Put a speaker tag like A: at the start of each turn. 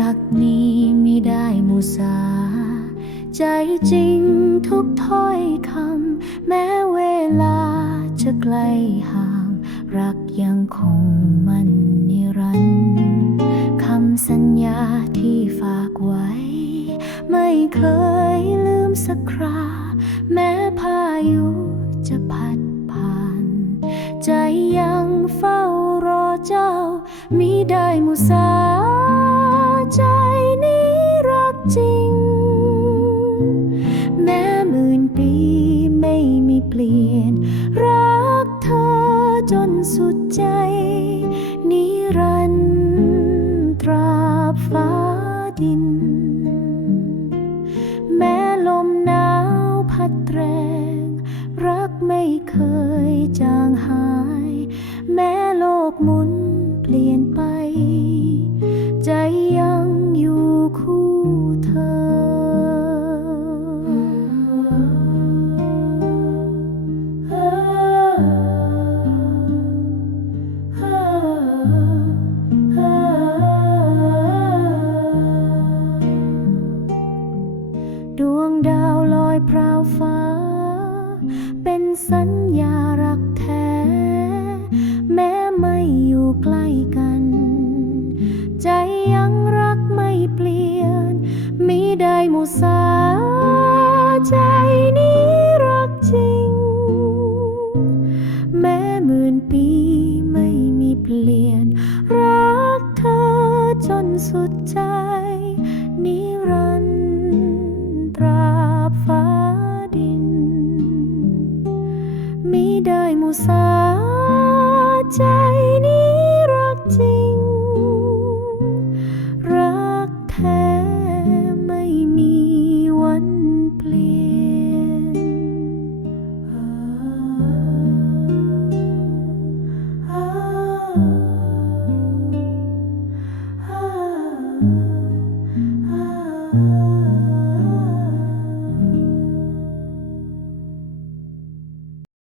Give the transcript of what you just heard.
A: รักนี้ไม่ได้มุสา ใจจริงทุกถ้อยคำ แม้เวลาจะไกลห่าง รักยังคงมันนิรันดร์คำสัญญาที่ฝากไว้ ไม่เคยลืมสักครา แม้พายุจะพัดผ่าน ใจยังเฝ้ารอเจ้ามิได้มุสา ปีไม่มีเปลี่ยน รักเธอจนสุดใจ นิรันดร์ตราฟ้าดิน แม้ลมหนาวพัดแรง รักไม่เคยจางหาย แม้โลกหมุน ดาวลอยพราวฟ้า เป็นสัญญารักแท้ แม้ไม่อยู่ใกล้กัน ใจยังรักไม่เปลี่ยน มิได้มุสาใจนี้รักจริง แม้หมื่นปีไม่มีเปลี่ยน รักเธอจนสุด ราบฟ้าดิน มิได้มุสาใจนี้รักจริง รักแท้ไม่มีวันเปลี่ยน Ah